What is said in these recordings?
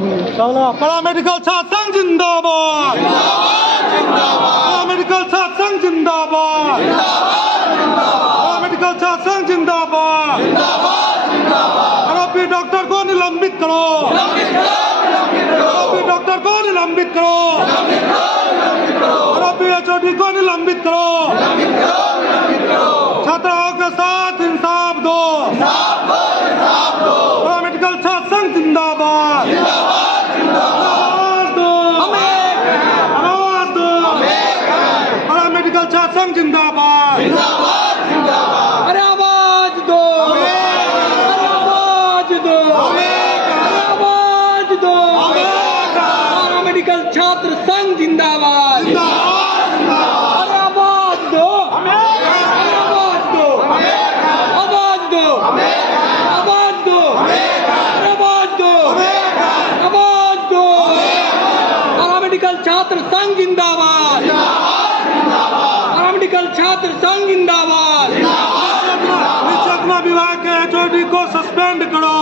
Paramedical छात्र संघ जिंदाबाद, पैरामेडिकल छात्र संघ जिंदाबाद, पैरामेडिकल छात्र संघ जिंदाबाद। आरोपी डॉक्टर को निलंबित करो, आरोपी डॉक्टर को निलंबित करो, आरोपी एचओडी को निलंबित करो। छात्राओं के साथ इंसाफ दो, पैरामेडिकल छात्र संघ जिंदाबाद। पैरामेडिकल छात्र संघ जिंदाबाद। अरे आवाज दो, आवाज दो, आवाज दो। पैरामेडिकल छात्र संघ जिंदाबाद। अरे आवाज दो, आवाज दो, आवाज दो, आवाज दो, आवाज दो, आवाज दो। पैरामेडिकल छात्र संघ जिंदाबाद, पैरामेडिकल छात्र संघ जिंदाबाद। चकमा विभाग के एचओडी को सस्पेंड करो,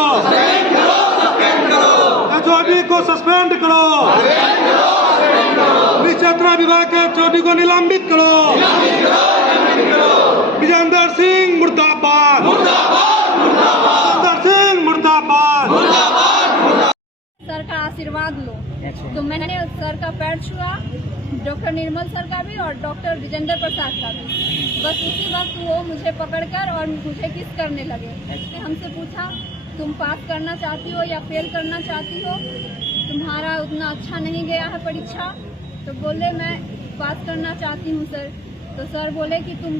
एचओडी को सस्पेंड करो, चकमा विभाग के एचओडी को निलंबित करो। विजेंद्र सिंह मुर्दाबाद, विजेंद्र सिंह मुर्दाबाद। सर का आशीर्वाद लो। तो मैंने सर का पैर छुआ, डॉक्टर निर्मल सर का भी और डॉक्टर विजेंद्र प्रसाद का भी। बस उसी वक्त वो मुझे पकड़कर और मुझे किस करने लगे। हमसे पूछा तुम पास करना चाहती हो या फेल करना चाहती हो, तुम्हारा उतना अच्छा नहीं गया है परीक्षा। तो बोले मैं पास करना चाहती हूँ सर। तो सर बोले कि तुम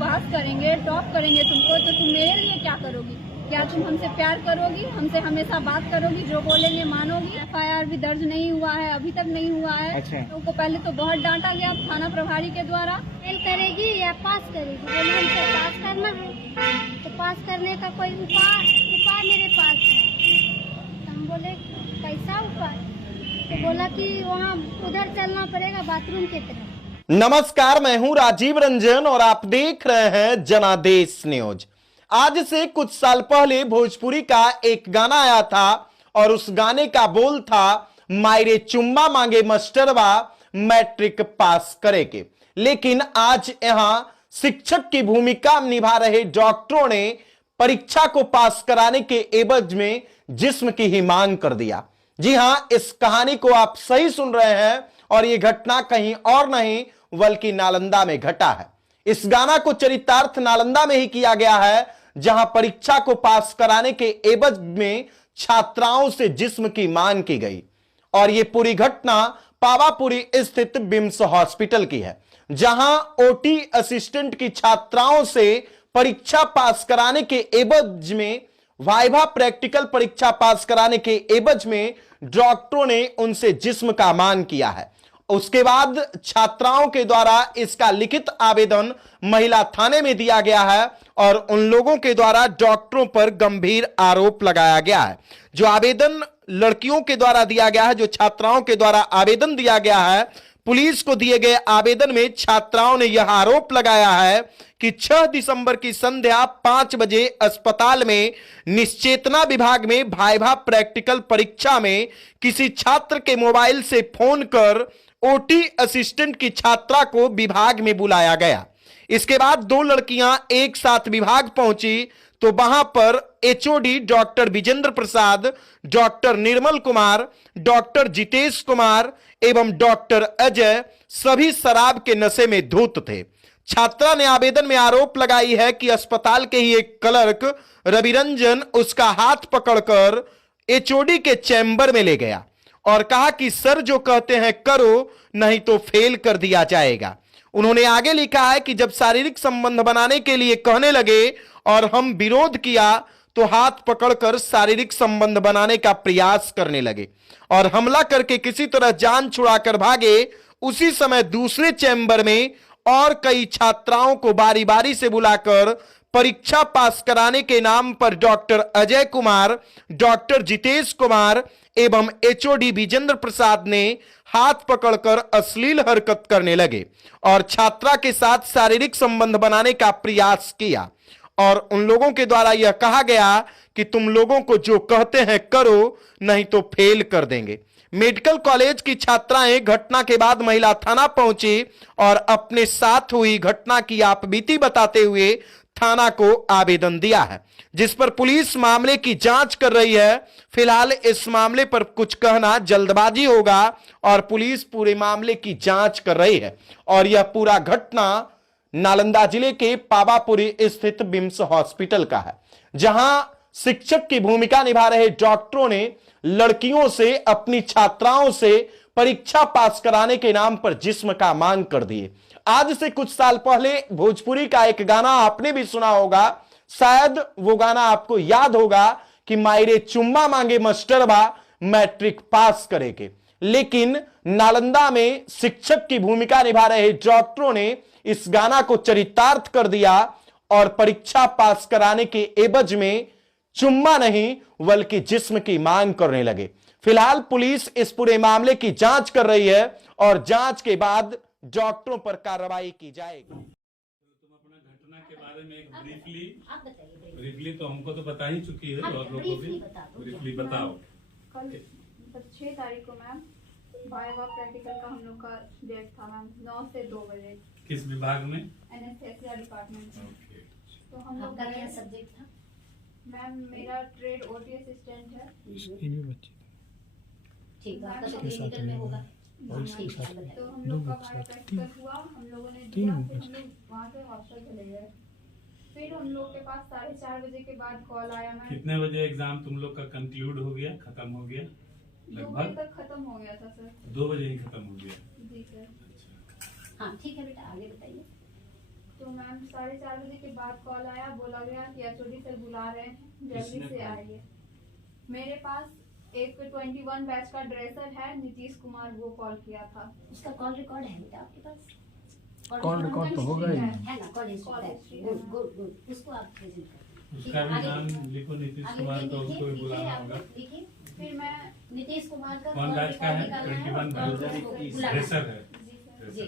पास करेंगे, टॉप करेंगे तुमको, तो तुम मेरे लिए क्या करोगी? क्या तुम हमसे प्यार करोगी, हमसे हमेशा बात करोगी, जो बोलेंगे मानोगी? एफआईआर भी दर्ज नहीं हुआ है, अभी तक नहीं हुआ है। अच्छा। तो पहले तो बहुत डांटा गया थाना प्रभारी के द्वारा। फेल करेगी या पास करेगी? बोले हमको पास करना है, तो पास करने का कोई उपाय मेरे पास है। तो हम बोले कैसा उपाय? तो बोला कि वहाँ उधर चलना पड़ेगा बाथरूम की तरफ। नमस्कार, मैं हूं राजीव रंजन और आप देख रहे हैं जनादेश न्यूज। आज से कुछ साल पहले भोजपुरी का एक गाना आया था और उस गाने का बोल था मायरे चुम्मा मांगे मास्टरवा मैट्रिक पास करेगे। लेकिन आज यहां शिक्षक की भूमिका निभा रहे डॉक्टरों ने परीक्षा को पास कराने के एवज में जिस्म की ही मांग कर दिया। जी हां, इस कहानी को आप सही सुन रहे हैं और यह घटना कहीं और नहीं बल्कि नालंदा में घटा है। इस गाना को चरितार्थ नालंदा में ही किया गया है, जहां परीक्षा को पास कराने के एवज में छात्राओं से जिस्म की मांग की गई। और यह पूरी घटना पावापुरी स्थित बिम्स हॉस्पिटल की है, जहां ओटी असिस्टेंट की छात्राओं से परीक्षा पास कराने के एवज में, वाइवा प्रैक्टिकल परीक्षा पास कराने के एवज में डॉक्टरों ने उनसे जिस्म का मांग किया है। उसके बाद छात्राओं के द्वारा इसका लिखित आवेदन महिला थाने में दिया गया है और उन लोगों के द्वारा डॉक्टरों पर गंभीर आरोप लगाया गया है। जो आवेदन लड़कियों के द्वारा दिया गया है, जो छात्राओं के द्वारा आवेदन दिया गया है, पुलिस को दिए गए आवेदन में छात्राओं ने यह आरोप लगाया है कि 6 दिसंबर की संध्या 5 बजे अस्पताल में निश्चेतना विभाग में वाइवा प्रैक्टिकल परीक्षा में किसी छात्र के मोबाइल से फोन कर ओटी असिस्टेंट की छात्रा को विभाग में बुलाया गया। इसके बाद 2 लड़कियां एक साथ विभाग पहुंची तो वहां पर HOD doctor Vijendra Prasad, doctor Nirmal Kumar, doctor Jitesh Kumar एवं डॉक्टर अजय सभी शराब के नशे में धुत थे। छात्रा ने आवेदन में आरोप लगाई है कि अस्पताल के ही एक क्लर्क रविरंजन उसका हाथ पकड़कर एचओडी के चैम्बर में ले गया और कहा कि सर जो कहते हैं करो, नहीं तो फेल कर दिया जाएगा। उन्होंने आगे लिखा है कि जब शारीरिक संबंध बनाने के लिए कहने लगे और हम विरोध किया तो हाथ पकड़कर शारीरिक संबंध बनाने का प्रयास करने लगे और हमला करके किसी तरह जान छुड़ाकर भागे। उसी समय दूसरे चैम्बर में और कई छात्राओं को बारी बारी से बुलाकर परीक्षा पास कराने के नाम पर डॉक्टर अजय कुमार, डॉक्टर जितेश कुमार एवं एचओडी विजेंद्र प्रसाद ने हाथ पकड़कर अश्लील हरकत करने लगे और छात्रा के साथ शारीरिक संबंध बनाने का प्रयास किया और उन लोगों के द्वारा यह कहा गया कि तुम लोगों को जो कहते हैं करो, नहीं तो फेल कर देंगे। मेडिकल कॉलेज की छात्राएं घटना के बाद महिला थाना पहुंची और अपने साथ हुई घटना की आपबीती बताते हुए थाना को आवेदन दिया है, जिस पर पुलिस मामले की जांच कर रही है। फिलहाल इस मामले पर कुछ कहना जल्दबाजी होगा और पुलिस पूरे मामले की जांच कर रही है। और यह पूरा घटना नालंदा जिले के पावापुरी स्थित बिम्स हॉस्पिटल का है, जहां शिक्षक की भूमिका निभा रहे डॉक्टरों ने लड़कियों से, अपनी छात्राओं से परीक्षा पास कराने के नाम पर जिस्म का मांग कर दिए। आज से कुछ साल पहले भोजपुरी का एक गाना आपने भी सुना होगा, शायद वो गाना आपको याद होगा कि मायरे चुम्मा मांगे मास्टरबा मैट्रिक पास करेगे। लेकिन नालंदा में शिक्षक की भूमिका निभा रहे डॉक्टरों ने इस गाना को चरितार्थ कर दिया और परीक्षा पास कराने के एवज में चुम्मा नहीं बल्कि जिस्म की मांग करने लगे। फिलहाल पुलिस इस पूरे मामले की जांच कर रही है और जांच के बाद डॉक्टरों पर कार्रवाई की जाएगी। तुम अपना घटना के बारे में एक ब्रीफली तो हमको तो बता ही चुकी है, और लोगों को भी ब्रीफली बताओ। कल 6 तारीख को मैम वाइवा प्रैक्टिकल का हम लोग का डेट था मैम 9 से 2 बजे। किस विभाग में? एनेस्थेसिया डिपार्टमेंट में। ओके। तो हम लोग आपका क्या सब्जेक्ट था? मैम मेरा ट्रेड ओटी असिस्टेंट है। ठीक है, आपका तो क्लिनिकल में होगा। ठीक है, तो बताइए। हम लोग का वाइवा प्रैक्टिकल हुआ, हम लोगों ने दिया, फिर हम लोग वहाँ से हॉस्टल चले गए। फिर हम लोग के पास 4:30 बजे के बाद कॉल आया मैम। कितने बजे एग्जाम तुम लोग का कंक्लूड हो गया, खत्म हो गया? 2 बजे तक खत्म हो गया था सर। 2 बजे ही खत्म हो गया। जी सर। हाँ ठीक है बेटा, आगे बताइए। तो मैम 4:30 बजे के बाद कॉल आया, बोला गया कि एचओडी सर बुला रहे हैं, जल्दी से आइए। मेरे पास एक 21 बैच का ड्रेसर है नीतीश कुमार, वो कॉल किया था। उसका कॉल रिकॉर्ड है बेटा आपके पास? कॉल रिकॉर्ड तो होगा ही। है ना, call call history. History good good good, उसको आप प्रेजेंट करें। उसका भी नाम लिखो, नीतीश कुमार का, उसको भी बुलाना होगा। देखिए, फिर मैं नीतीश कुमार का कौन कॉल बैच का है? रिकॉर्ड निकालना 21 है और बैच। उसको बुलाना है। ड्रेसर है। जी सर। जी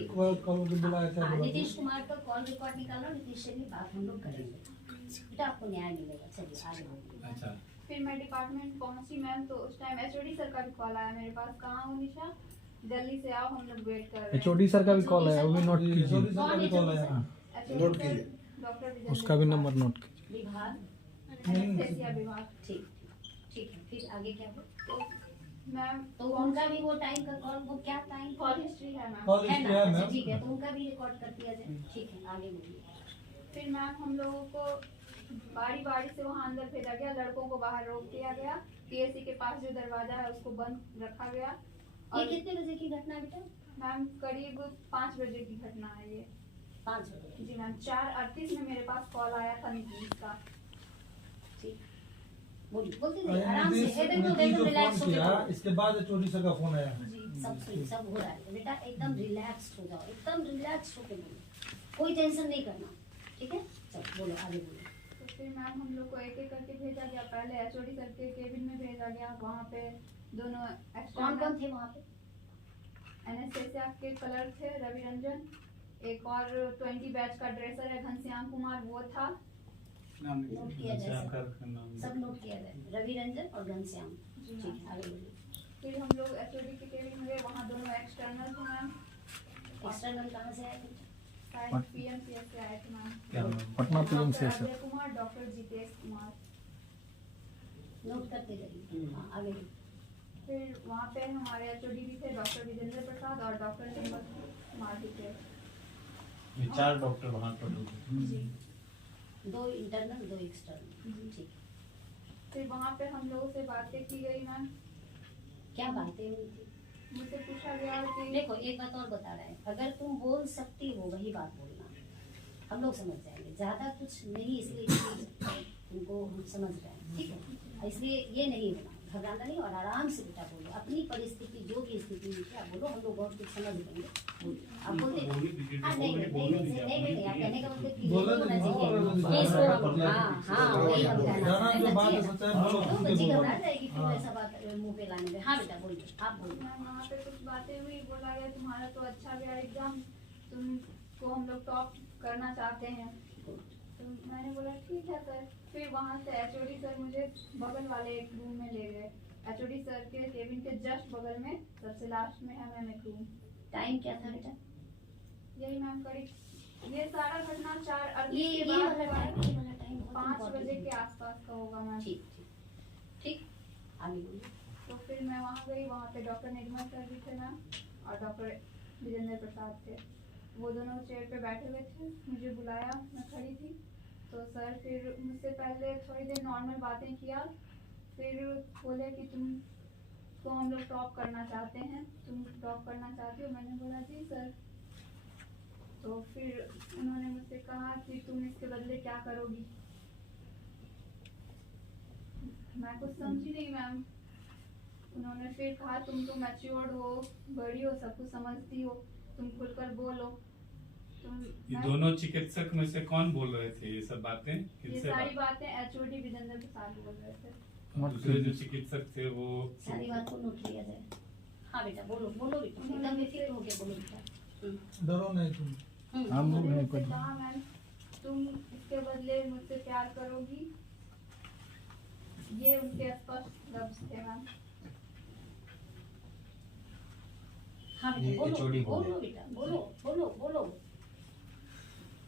हाँ, नीतीश कुमार का कॉल रिकॉर्ड निकालो, नीतीश से भी बात हम लोग करेंगे बेटा, आपको न्याय मिलेगा। चलिए आगे बढ़िए। अच्छा, फिर मैं डिपार्टमेंट पहुंची मैम, तो उस टाइम एचओडी सर का भी कॉल आया मेरे पास। कहाँ हो निशा, जल्दी से आओ, हम लोग वेट कर रहे हैं। एचओडी सर का भी कॉल आया, वो भी नोट कीजिए। कौन है जो सर? नोट कीजिए। डॉक्टर उसका भी नंबर नोट कीजिए। विभाग, एनेस्थेसिया विभाग। ठीक ठीक है। फिर आगे क्या हुआ? तो मैम तो उनका भी वो टाइम का कॉल, वो क्या टाइम कॉल हिस्ट्री है मैम। है ना? अच्छा, ठीक है, तो उनका भी रिकॉर्ड कर दिया जाए। ठीक है, आगे बढ़िए। फिर मैम हम लोगों को बारी बारी से वहाँ अंदर भेजा गया, लड़कों को बाहर रोक दिया गया। पीएससी के पास जो दरवाजा है उसको बंद रखा गया। ये और कितने बजे की घटना है बेटा? मैम करीब 5 बजे की घटना है ये। 5 बजे। जी मैम 4:38 में मेरे पास कॉल आया था नीतीश का। ठीक, बोलते जाइए आराम से, एकदम रिलैक्स हो जाओ। इसके बाद एचओडी सर का फोन आया। जी सब हो रहा है बेटा, एकदम रिलैक्स हो जाओ, एकदम रिलैक्स होके बोलो, कोई टेंशन नहीं करना। ठीक है, चलो बोलो, आगे बोलो। तो फिर मैम हम लोग को एक एक करके भेजा गया। पहले एचओडी सर के केबिन में भेजा गया, वहाँ पे दोनों कौन कौन थे वहाँ पे? एनेस्थेसिया के क्लर्क थे रवि रंजन, एक और 20 बैच का ड्रेसर है घनश्याम कुमार, वो था। नोट किया जाए, आपका नाम सब नोट किया जाए, रवि रंजन और घनश्याम। जी ठीक मैम। है, आगे बोलिए। फिर हम लोग एचओडी के केबिन में गए, वहाँ दोनों एक्सटर्नल थे मैम। एक्सटर्नल कहाँ से आए थे? शायद पीएमसीएस से आए थे मैम। क्या नाम? पटना पीएमसीएस डॉक्टर से। अजय कुमार, डॉक्टर जितेश कुमार। नोट करते रहिए। हाँ, आगे बोलिए। फिर वहाँ पे हमारे एचओडी भी थे, डॉक्टर विजेंद्र प्रसाद और डॉक्टर हेमंत कुमार भी थे। ये 4 डॉक्टर वहाँ पर जी। 2 इंटरनल 2 एक्सटर्नल। ठीक है, फिर वहाँ पे हम लोगों से बातें की गई मैम। क्या बातें हुई थी? मुझसे पूछा गया कि देखो, एक बात और बता रहे हैं, अगर तुम बोल सकती हो वही बात बोलना, हम लोग समझ जाएंगे। ज्यादा कुछ नहीं, इसलिए कि तुमको हम समझ रहे हैं। ठीक है, इसलिए ये नहीं होना, घबराना नहीं, और आराम से बेटा बोलो अपनी परिस्थिति, जो भी स्थिति में क्या बोलो, हम लोग बहुत कुछ समझ लेंगे। बोलिए, आप बोलते हाँ, नहीं आप कहने का मतलब कि ये नहीं होना चाहिए कि इसको हम हाँ वही हम कहना बच्ची घबरा जाएगी फिर ऐसा बात मुंह पे लाने में। हाँ बेटा बोलिए, आप बोलिए। मैम वहाँ पे कुछ बातें हुई, बोला गया तुम्हारा तो अच्छा गया एग्जाम, तुमको हम लोग टॉप करना चाहते हैं। तो मैंने बोला ठीक है सर। फिर वहाँ से एचओडी सर मुझे बगल वाले एक रूम में ले गए। एचओडी सर के केबिन के जस्ट बगल में सबसे लास्ट में है मैम एक रूम। टाइम क्या था बेटा? यही मैम करीब ये सारा घटना 4:38 ये के वाला बाद टाइम, ये वाला टाइम 5 बजे के आसपास का होगा मैम। ठीक ठीक ठीक, आगे बोलिए। तो फिर मैं वहाँ गई, वहाँ पे डॉक्टर निर्मल सर भी थे मैम और डॉक्टर विजेंद्र प्रसाद थे। वो दोनों चेयर पे बैठे हुए थे, मुझे बुलाया, मैं खड़ी थी। तो सर फिर मुझसे पहले थोड़ी देर नॉर्मल बातें किया, फिर बोले कि तुम तो हम लोग टॉप करना चाहते हैं, तुम टॉप करना चाहते हो? मैंने बोला जी सर। तो फिर उन्होंने मुझसे कहा कि तुम इसके बदले क्या करोगी? मैं कुछ समझी नहीं मैम। उन्होंने फिर कहा तुम तो मैच्योर्ड हो, बड़ी हो, सब कुछ समझती हो, तुम खुलकर बोलो। ये दोनों चिकित्सक में से कौन बोल रहे थे ये सब बातें? ये सारी बातें एचओडी विजेंद्र प्रसाद बोल रहे थे। दूसरे जो चिकित्सक थे वो सारी बात को नोट लिया जाए। हाँ बेटा बोलो, बोलो बेटा, एकदम बेफिक्र होके बोलो बेटा। डरो नहीं तुम। हम लोग उन्होंने नहीं मुझसे कर कहा मैम तुम इसके बदले मुझसे प्यार करोगी। ये उनके स्पष्ट लफ्ज थे मैम। हाँ बेटा बोलो, बोलो बेटा, बोलो बोलो बोलो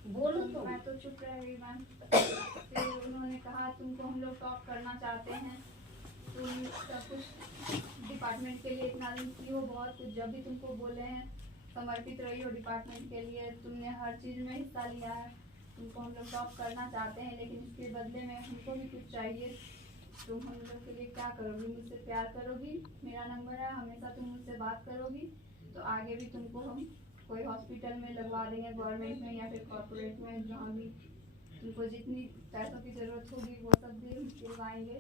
बोलो। तो मैं तो चुप रह गई मैम। फिर उन्होंने कहा तुमको हम लोग टॉप करना चाहते हैं, तुम सब कुछ डिपार्टमेंट के लिए इतना दिन की हो, बहुत कुछ जब भी तुमको बोले हैं समर्पित रही हो डिपार्टमेंट के लिए, तुमने हर चीज़ में हिस्सा लिया है, तुमको हम लोग टॉप करना चाहते हैं, लेकिन इसके बदले में हमको भी कुछ चाहिए। तुम हम लोग के लिए क्या करोगी? मुझसे प्यार करोगी, मेरा नंबर है, हमेशा तुम मुझसे बात करोगी, तो आगे भी तुमको हम कोई हॉस्पिटल में लगवा देंगे, गवर्नमेंट में या फिर कॉर्पोरेट में, जहाँ भी तुमको जितनी पैसों की ज़रूरत होगी वो सब भी हम दिलवाएंगे।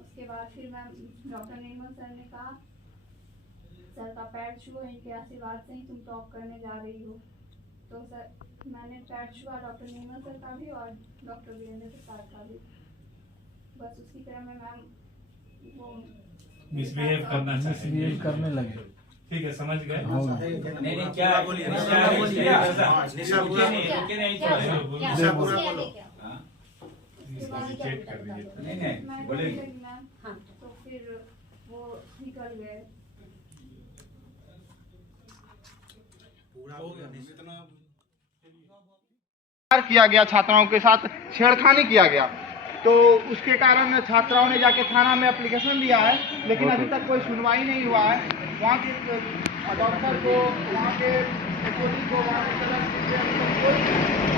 उसके बाद फिर मैम डॉक्टर निर्मल सर ने कहा सर का पैर छुओ, इनके आशीर्वाद से ही तुम टॉप करने जा रही हो। तो सर मैंने पैर छुआ डॉक्टर निर्मल सर का भी और डॉक्टर विजेंद्र प्रसाद का भी। बस उसी तरह में मैम वो मिसबिहेव करना मिसबिहेव करने लगे। ठीक है, समझ गए। नहीं क्या बोलिए, चेक कर दीजिए। नहीं बोलेगी। मैम। हाँ तो फिर वो निकल गए। किया गया, छात्राओं के साथ छेड़खानी किया गया, तो उसके कारण छात्राओं ने जाके थाना में एप्लीकेशन दिया है, लेकिन अभी तक कोई सुनवाई नहीं हुआ है। वहाँ के डॉक्टर को, वहाँ के एचओडी को, वहाँ के सदस्य को कोई